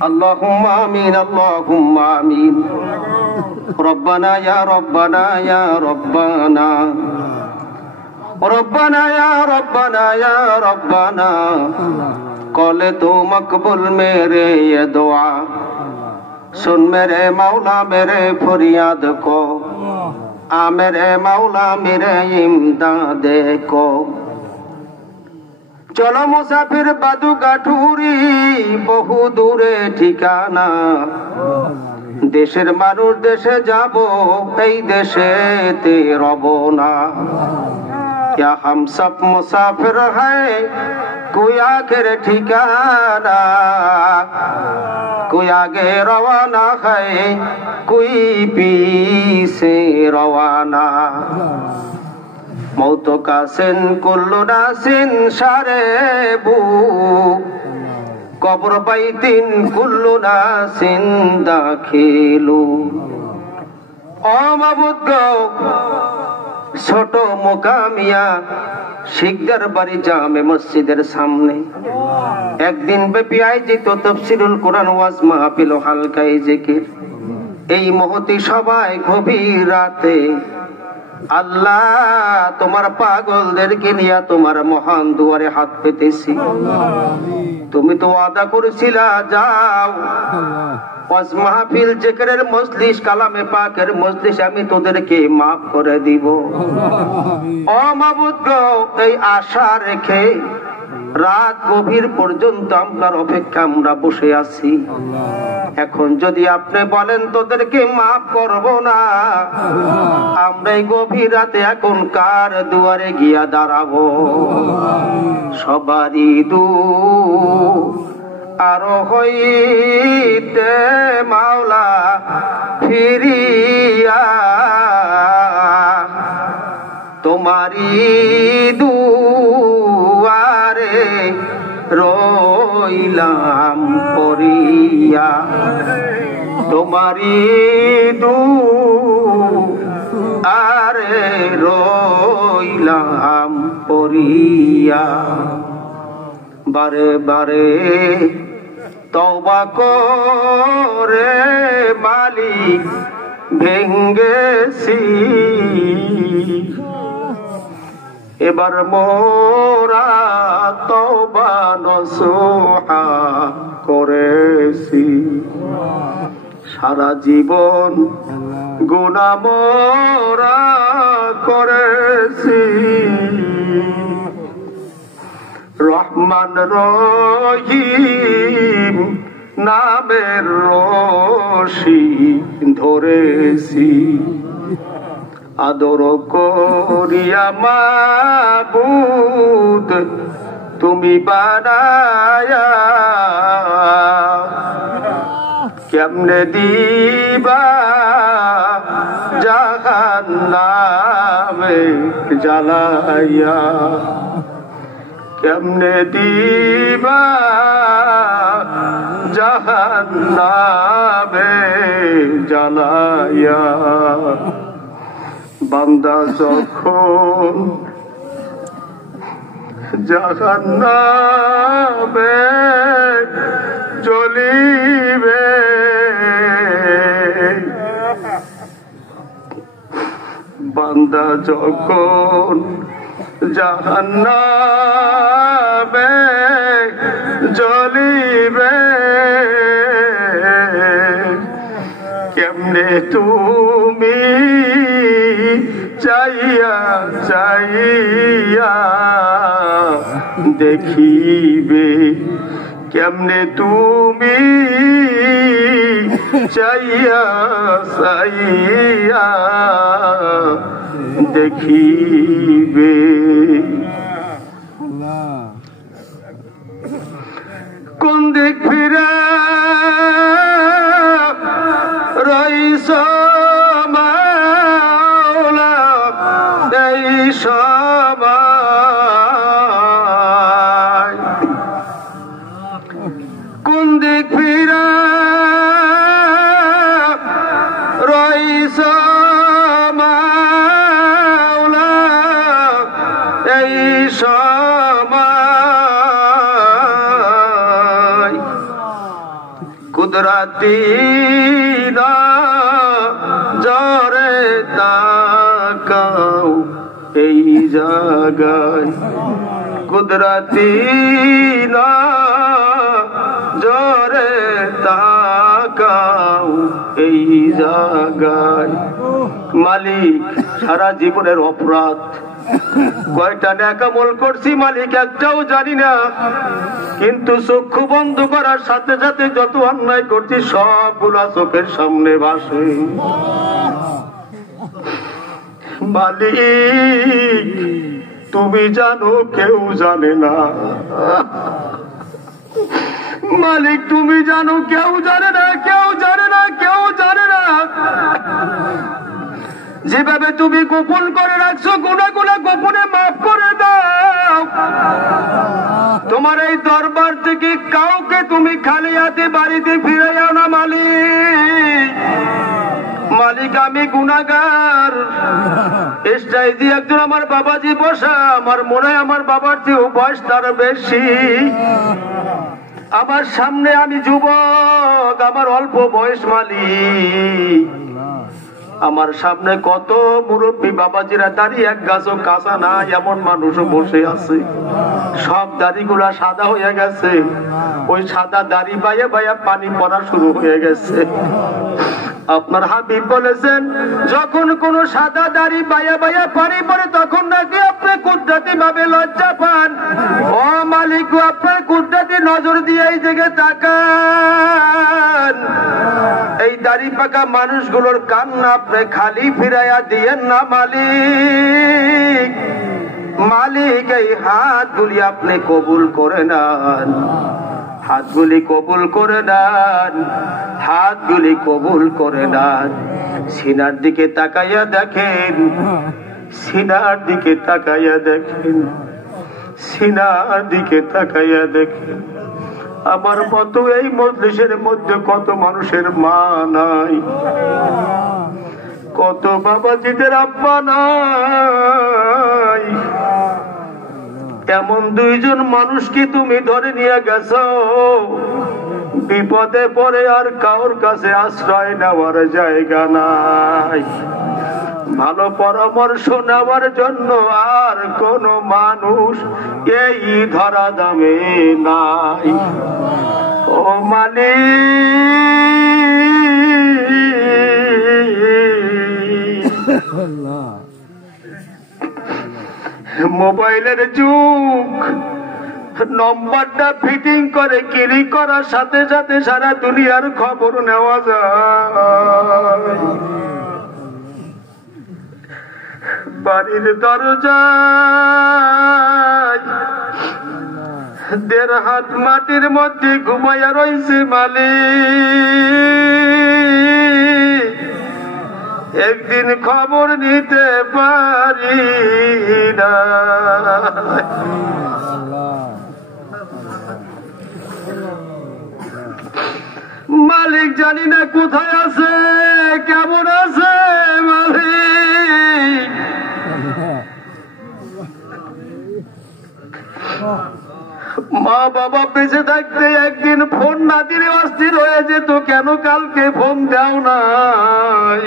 اللهم آمين اللهم آمين ربنا يا ربنا يا ربنا ربنا يا ربنا يا ربنا قل تو مقبول میرے یہ دعا سن میرے مولا میرے فریاد کو آ میرے مولا میرے امداد کو চলো মুসাফির বাদু গাঠুরি বহু দূরে ঠিকানা দেশের মানুষ দেশে যাব এই দেশেতে রব না क्या हम सब मुसाफिर हैं कोई आखिर ठिकाना कोई आगे रवाना है कोई पीछे रवाना मौत का सिन कुल्लु नासिन शारेबू कब्र बैतिन कुल्लु नासिन दाखिलू ओ माबुद गो ছোট মোকামিয়া শিকদার বাড়ি জামে মসজিদের সামনে একদিন ব্যাপী আয়োজিত তাফসীরুল কোরআন ওয়াজ মাহফিল ও হালকায়ে জিকির এই মহতি সভায় গভীর রাতে আল্লাহ তোমার পাগলদেরকে নিয়ে তোমার মহান দুয়ারে হাত পেতেছি তুমি তো ওয়াদা করেছিলা যাও ওয়াজ মাহফিল জিকিরের মজলিস কালামে পাকের মজলিস আমি তোদেরকে maaf করে দিব ও মাবুদ গো এই আশা রেখে রাত গভীর পর্যন্ত আপনার অপেক্ষা আমরা বসে আছি এখন যদি আপনি বলেন তোদেরকে maaf করব না আমরা এই গভীর রাতে এখন কার দুয়ারে গিয়া দাঁড়াবো সবারই আরো হইতে মাওলা ফিরিয়া তোমারি দুয়ারে রইলাম পড়িয়া তোমারি দুয়ারে রইলাম পড়িয়া বারে বারে তওবা করে মালিক ভেঙ্গেছি এবার মোরা তওবা নসুহা করেছি সারা জীবন গুনাহ মোরা করেছি রহমান রহিম নামের রশি ধরেছি আদর করিয়া মাবুদ তুমি বানায়া কেমনে দিবা জাহান্নামে জ্বালাইয়া কেমনে দিবা জাহান্নামে জ্বালাইয়া বান্দা যখন জাহান্নামে জ্বলিবে বান্দা যখন জাহান্নামে জ্বলিবে কেমনে তুমি চাইয়া চাইয়া দেখিবে কেমনে তুমি চাইয়া চাইয়া দেখিবে কোন দিক ফিরে রইস মাওলা এই সময় কোন দিক ফিরে রইস মাওলা এই সময় কুদরতি নজরে তাকাও এই জায়গায়, কুদরতি নজরে তাকাও এই জায়গায়। মালিক, সারা জীবনের অপরাধ কয়টা নেকামল করছি মালিক একটাও জানি না, কিন্তু চক্ষু বন্ধ করার সাথে সাথে যত অন্যায় করছি সবগুলা চোখের সামনে ভাসে। মালিক তুমি জানো, কেউ জানে না। মালিক তুমি জানো, কেউ জানে না, কেউ জানে না, কেউ জানে না। যেভাবে তুমি গোপন করে রাখছো গুনাহগুলো গোপনে মাফ করে দাও। তোমার এই দরবার থেকে কাউকে তুমি খালি হাতে বাড়িতে ফিরে যাও না মালিক। মালিক আমি গুনাহগার, স্টেজে একজন আমার বাবাজি বসা, আমার মনে হয় আমার বাবার চেয়ে বয়স তার বেশি। আমার সামনে আমি যুবক, আমার অল্প বয়স মালিক। আমার সামনে কত মুরব্বী বাবাজিরা দাঁড়িয়ে এক গাছও কাঁচা না এমন মানুষও বসে আছে। সব দাড়িগুলা সাদা হয়ে গেছে, ওই সাদা দাড়ি বাইয়া বাইয়া পানি পড়া শুরু হয়ে গেছে। আপনার হাবিব বলেছেন যখন কোন সাদা দাড়ি বাইয়া বাইয়া পানি পড়ে তখন নাকি আপনি কুদরতি ভাবে লজ্জা পান। ও মালিক, আপনার কুদরতি নজর দিয়ে এই দিকে তাকান। এই দাড়ি পাকা মানুষগুলোর কান্না আপনি খালি ফিরাইয়া দিয়েন না মালিক। মালিক এই হাতগুলি আপনি কবুল করে নেন, হাতগুলি কবুল করে নেন, হাতগুলি কবুল করে নেন। সিনার দিকে তাকাইয়া দেখেন, সিনার দিকে তাকাইয়া দেখেন, সিনার দিকে তাকাইয়া দেখেন। আমার মতো এই মজলিসের মধ্যে কত মানুষের মা নাই, কত বাবাজিদের আব্বা নাই। এমন দুইজন মানুষকে তুমি ধরে নিয়ে গেছো, বিপদে পড়ে আর কারোর কাছে আশ্রয় নেওয়ার জায়গা নাই, ভালো পরামর্শ নেওয়ার জন্য আর কোন মানুষ এই ধরা দামে নাই। ও মালিক, মোবাইলের যুগ, নম্বরটা ফিটিং করে ক্লিক করার সাথে সাথে সারা দুনিয়ার খবর নেওয়া যায়। বাড়ির দরজায় 1.5 হাত মাটির মধ্যে ঘুমাইয়া রয়েছে মালিক, একদিন খবর নিতে পারি না। মালিক জানি না কোথায় আছে, কেমন আছে মালিক। মা বাবা বেঁচে থাকতে একদিন ফোন না দিলে অস্থির হয়ে যেত, কেন কালকে ফোন দাও নাই।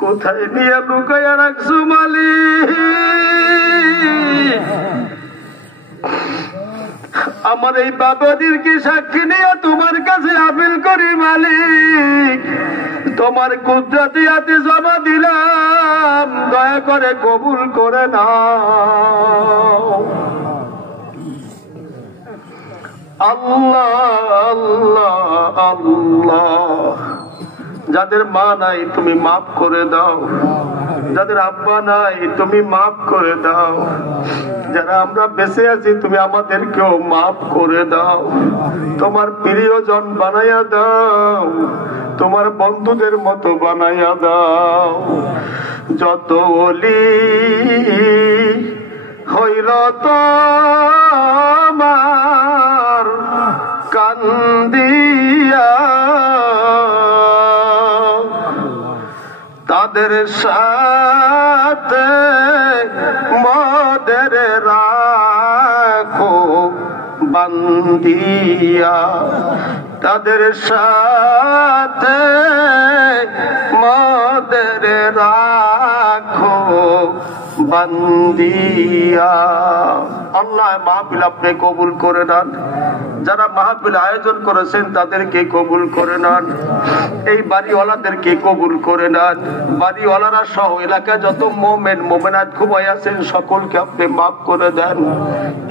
কোথায় নিয়ে লুকাইয়া রাখছো মালিক। আমার এই বাবাদেরকে সাক্ষী নিয়ে তোমার কাছে আপিল করি মালিক, তোমার কুদরতি হাতে জমা দিলাম, দয়া করে কবুল করে নাও। আল্লাহ আল্লাহ আল্লাহ, যাদের মা নাই তুমি মাফ করে দাও, যাদের আব্বা নাই তুমি মাফ করে দাও, যারা আমরা বেঁচে আছি তুমি আমাদেরকেও মাফ করে দাও। তোমার প্রিয়জন বানাইয়া দাও, তোমার বন্ধুদের মতো বানাইয়া দাও। যত ওলি হইল তোমার কান্দিয়া, তাদের সাথে মদের রাখো বান্দিয়া, তাদের সাথে মোদের রাখো বান্দিয়া। আল্লাহ মাহফিল আপনি কবুল করে নেন, যারা মাহফিল আয়োজন করেছেন তাদেরকে কবুল করে নেন, এই বাড়িওয়ালাদেরকে কবুল করে নেন, বাড়িওয়ালারা সহ এলাকায় যত মোমেন মোমেনাত ঘুমাই আছেন সকলকে আপনি মাফ করে দেন।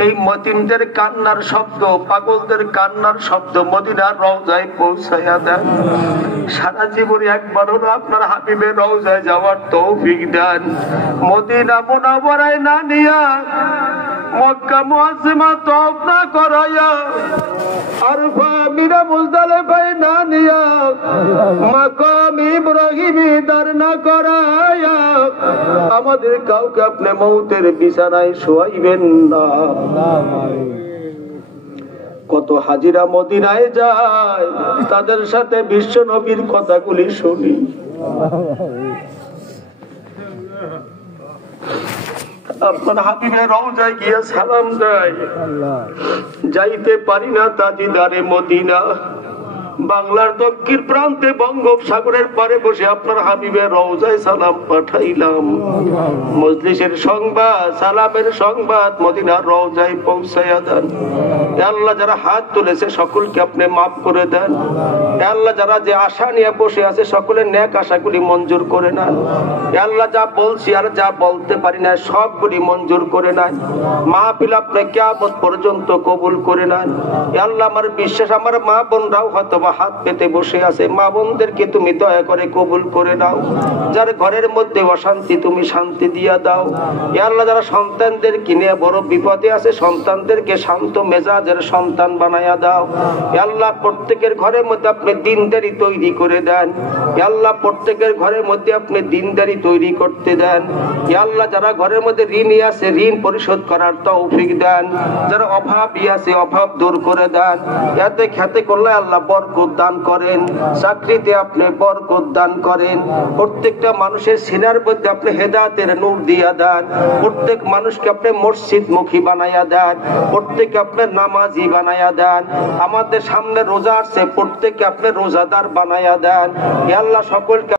এই মতিনদের কান্নার শব্দ, পাগলদের কান্নার শব্দ মদিনার রওজায় পৌঁছাইয়া দেন। সারা জীবনে একবার হলো আপনার হাবিবের রওজায় যাওয়ার তৌফিক দেন। মদিনা মুনাওয়ারায় না নিয়া মক্কা মুআজ্জিমা তওয়াফ না করায়া, আরফা মিনা মুজদালিফায় না নিয়া মাকাম ইব্রাহিমে দাঁড় না করায়া আমাদের কাউকে আপনি মৌতের বিছানায় শোয়াইবেন না। কত হাজিরা মদিনায় যায়, তাদের সাথে বিশ্ব নবীর কথাগুলি শুনি। আপনার হাবিবের রওজায় গিয়া সালাম দেয়, যাইতে পারি না তাজিদারে মদিনা। বাংলার দক্ষিণ প্রান্তে বঙ্গোপসাগরের পারে বসে আপনার হাবিবের রওজায় সালাম পাঠাইলাম। মজলিসের সংবাদ, সালামের সংবাদ মদিনার রওজায় পৌঁছাইয়া দেন। আল্লাহ যারা হাত তুলেছে সকলকে আপনি মাফ করে দেন। আল্লাহ যারা যে আশা নিয়ে বসে আছে সকলের নেক আশাগুলি মঞ্জুর করে নেন। আল্লাহ যা বলছি আর যা বলতে পারি না সবগুলি মঞ্জুর করে নেন। মাহফিল আপনি কিয়ামত পর্যন্ত কবুল করে নেন। আল্লাহ আমার বিশ্বাস, আমার মা বোনরাও হয়তো হাত পেতে বসে আছে, মা বোনদেরকে তুমি দয়া করে কবুল করে নাও। যার ঘরের মধ্যে অশান্তি তুমি শান্তি দিয়া দাও। আল্লাহ যারা সন্তানদের কিনে বড় বিপদে আছে সন্তানদেরকে শান্ত মেজাজের সন্তান বানায়া দাও। আল্লাহ প্রত্যেকের ঘরের মধ্যে আপনি দিনদারি তৈরি করে দেন। আল্লাহ প্রত্যেকের ঘরের মধ্যে আপনি দিনদারি তৈরি করতে দেন। আল্লাহ যারা ঘরের মধ্যে ঋণী আছে ঋণ পরিশোধ করার তৌফিক দেন। যারা অভাবী আছে অভাব দূর করে দেন। এতে খেতে করলে আল্লাহ বরকত দান করেন, চাকরিতে আপনি বরকত দান করেন। প্রত্যেকটা মানুষের সিনার মধ্যে আপনি হেদায়েতের নূর দিয়া দেন। প্রত্যেক মানুষকে আপনি মসজিদ মুখী বানাইয়া দেন। প্রত্যেককে আপনি নামাজি বানাইয়া দেন। আমাদের সামনে রোজা আসছে, প্রত্যেককে আপনি রোজাদার বানাইয়া দেন। আল্লাহ সকলকে